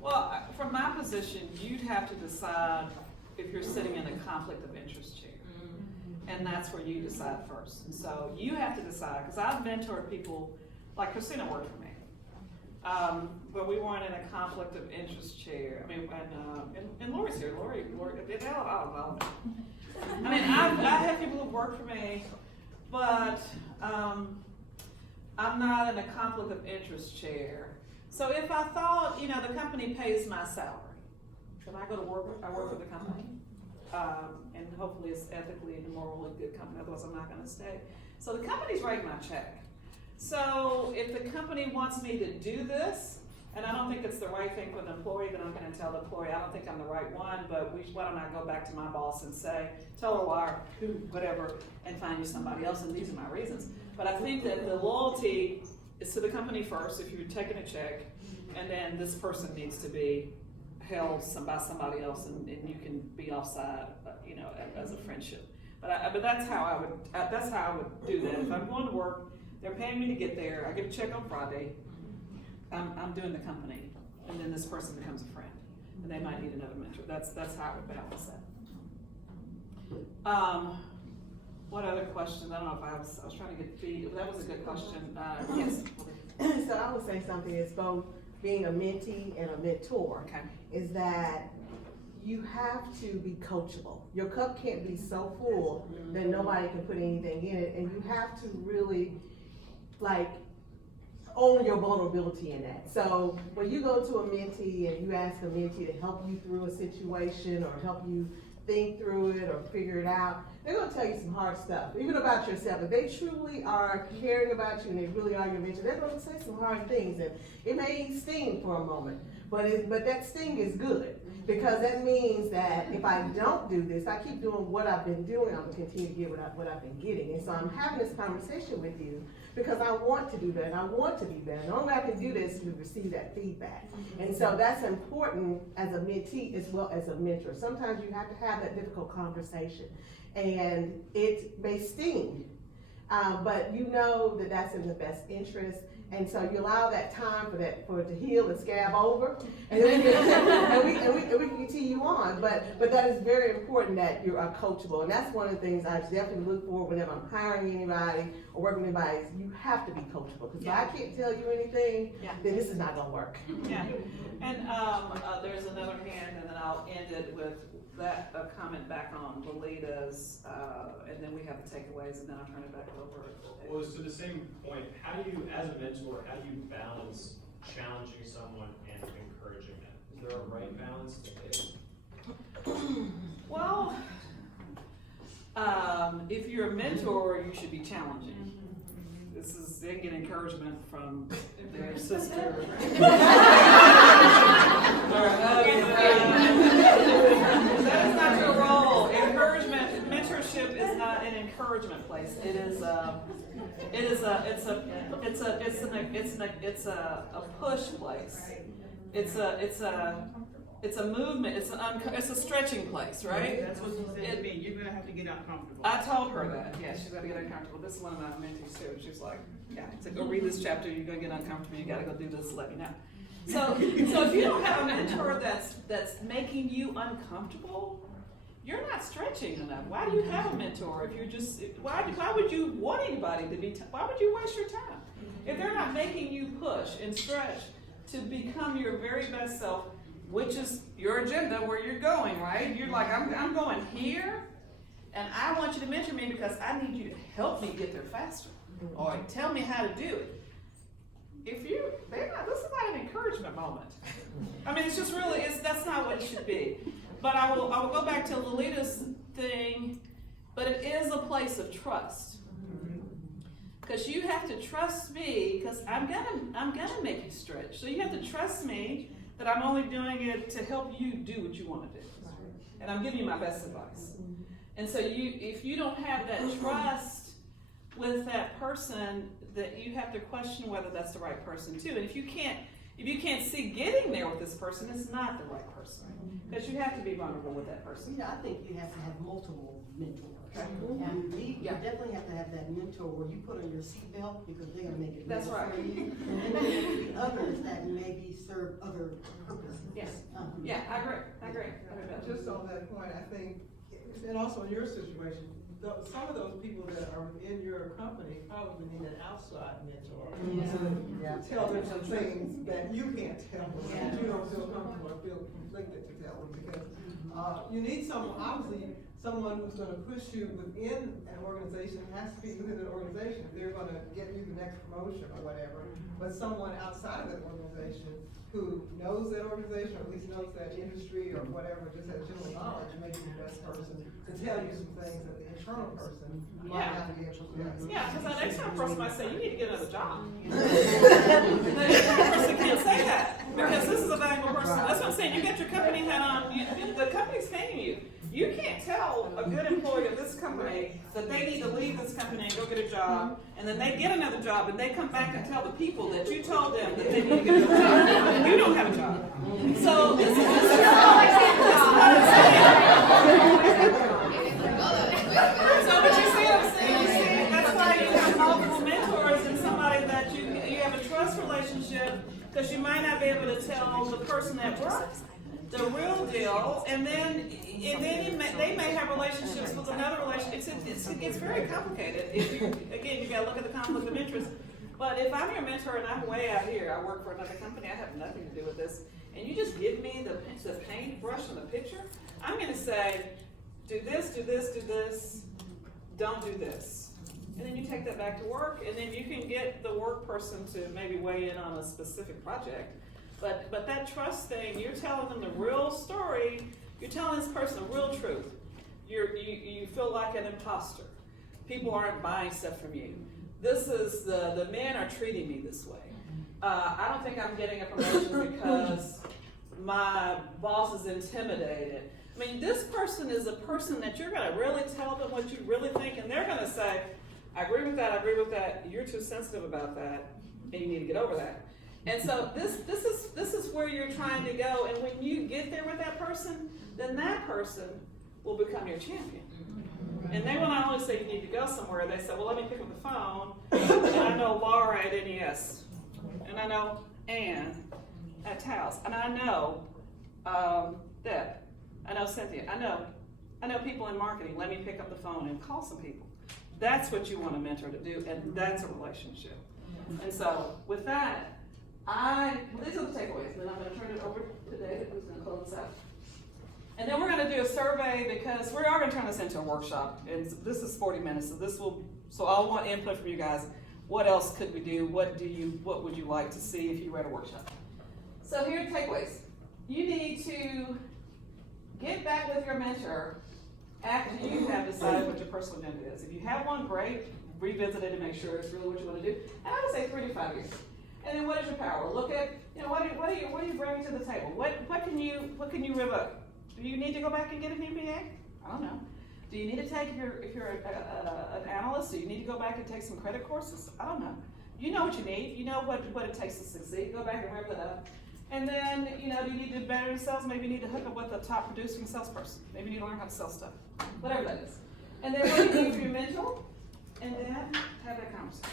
Well, from my position, you'd have to decide if you're sitting in a conflict of interest chair. And that's where you decide first. And so you have to decide, because I've mentored people, like Christina worked for me. But we weren't in a conflict of interest chair. I mean, and Lori's here. Lori, I mean, I have people who work for me, but I'm not in a conflict of interest chair. So if I thought, you know, the company pays my salary, should I go to work? I work for the company. And hopefully it's ethically and morally good company, otherwise I'm not gonna stay. So the company's writing my check. So if the company wants me to do this, and I don't think it's the right thing for the employee, then I'm gonna tell the employee, I don't think I'm the right one, but why don't I go back to my boss and say, tell her why, whatever, and find you somebody else, and these are my reasons. But I think that the loyalty is to the company first, if you're taking a check, and then this person needs to be held by somebody else, and you can be offside, you know, as a friendship. But that's how I would do that. If I'm going to work, they're paying me to get there. I get a check on Friday. I'm doing the company, and then this person becomes a friend, and they might need another mentor. That's how I would balance that. What other questions? I don't know if I was trying to get feed. That was a good question. Yes. So I would say something is both being a mentee and a mentor. Okay. Is that you have to be coachable. Your cup can't be so full that nobody can put anything in it, and you have to really like own your vulnerability in that. So when you go to a mentee and you ask a mentee to help you through a situation or help you think through it or figure it out, they're gonna tell you some hard stuff, even about yourself. If they truly are caring about you and they really are your mentor, they're gonna say some hard things, and it may sting for a moment, but that sting is good, because that means that if I don't do this, I keep doing what I've been doing, I'm gonna continue to get what I've been getting. And so I'm having this conversation with you because I want to do that and I want to be better. The only way I can do this is to receive that feedback. And so that's important as a mentee as well as a mentor. Sometimes you have to have that difficult conversation, and it may sting, but you know that that's in the best interest. And so you allow that time for it to heal and scab over, and we can continue on. But that is very important that you are coachable, and that's one of the things I definitely look for whenever I'm hiring anybody or working with anybody. Is you have to be coachable, because if I can't tell you anything, then this is not gonna work. Yeah, and there's another hand, and then I'll end it with a comment back on Lolita's, and then we have the takeaways, and then I'll turn it back over. Well, to the same point, how do you, as a mentor, how do you balance challenging someone and encouraging them? Is there a right balance to it? Well, if you're a mentor, you should be challenging. They get encouragement from their sister. That is not your role. Encouragement, mentorship is not an encouragement place. It's a push place. It's a movement. It's a stretching place, right? That's what you said to me. You're gonna have to get uncomfortable. I told her that. Yeah, she's got to get uncomfortable. This is one of my mentees too. She's like, yeah, so go read this chapter. You're gonna get uncomfortable. You got to go do this. Let me know. So if you don't have a mentor that's making you uncomfortable, you're not stretching enough. Why do you have a mentor if you're just? Why would you want anybody to be? Why would you waste your time if they're not making you push and stretch to become your very best self? Which is your agenda, where you're going, right? You're like, I'm going here, and I want you to mentor me because I need you to help me get there faster, or tell me how to do it. This is not an encouragement moment. I mean, it's just really, that's not what it should be. But I will go back to Lolita's thing, but it is a place of trust. Because you have to trust me, because I'm gonna make you stretch. So you have to trust me that I'm only doing it to help you do what you want to do. And I'm giving you my best advice. And so if you don't have that trust with that person, that you have to question whether that's the right person too. And if you can't see getting there if this person is not the right person. Because you have to be vulnerable with that person. I think you have to have multiple mentors. Okay. You definitely have to have that mentor where you put on your seatbelt because they're gonna make it That's real right. for you. And then there will be others that maybe serve other purposes. Yes. Yeah, I agree. Just on that point, I think, and also in your situation, some of those people that are in your company probably need an outside mentor to tell them some things that you can't tell them, that you don't feel comfortable or feel conflicted to tell them, because you need someone, obviously, someone who's gonna push you within an organization, has to be within an organization, if they're gonna get you the next promotion or whatever, but someone outside of that organization who knows that organization, or at least knows that industry or whatever, just has general knowledge, may be the best person to tell you some things that the internal person might not be able to. Yeah, because that external person might say, you need to get another job. The internal person can't say that, because this is a valuable person. That's what I'm saying, you got your company hat on, the company's paying you. You can't tell a good employee of this company that they need to leave this company and go get a job, and then they get another job, and they come back and tell the people that you told them that they need to get a job, and you don't have a job. So this is what I'm saying. So what you see, I'm saying, that's why you have multiple mentors and somebody that you have a trust relationship, because you might not be able to tell the person at work the real deal, and then they may have relationships with another relationship. It gets very complicated. If you, again, you gotta look at the conflict of interest. But if I'm your mentor and I'm way out here, I work for another company, I have nothing to do with this, and you just give me the paintbrush and the picture, I'm gonna say, do this, do this, do this, don't do this. And then you take that back to work, and then you can get the work person to maybe weigh in on a specific project. But that trust thing, you're telling them the real story, you're telling this person the real truth. You feel like an imposter. People aren't buying stuff from you. This is, the men are treating me this way. I don't think I'm getting a promotion because my boss is intimidated. I mean, this person is a person that you're gonna really tell them what you really think, and they're gonna say, I agree with that, you're too sensitive about that, and you need to get over that. And so this is where you're trying to go, and when you get there with that person, then that person will become your champion. And they will not only say you need to go somewhere, they say, well, let me pick up the phone, and I know Laura at NES, and I know Ann at Taos, and I know Deb, I know Cynthia, I know people in marketing, let me pick up the phone and call some people. That's what you want a mentor to do, and that's a relationship. And so with that, these are the takeaways, and then I'm going to turn it over to David, who's going to close this out. And then we're going to do a survey, because we are going to turn this into a workshop, and this is 40 minutes, so I want input from you guys. What else could we do? What would you like to see if you were at a workshop? So here are the takeaways. You need to get back with your mentor after you have decided what your personal agenda is. If you have one, great, revisit it and make sure it's really what you want to do. And I would say 3 to 5 years. And then what is your power? Look at, what are you bringing to the table? What can you rev up? Do you need to go back and get an MBA? I don't know. Do you need to take, if you're an analyst, do you need to go back and take some credit courses? I don't know. You know what you need. You know what it takes to succeed. Go back and rev it up. And then, do you need to do better in sales? Maybe you need to hook up with a top producing salesperson. Maybe you need to learn how to sell stuff. Whatever that is. And then what do you need for your mentor? And then have that conversation.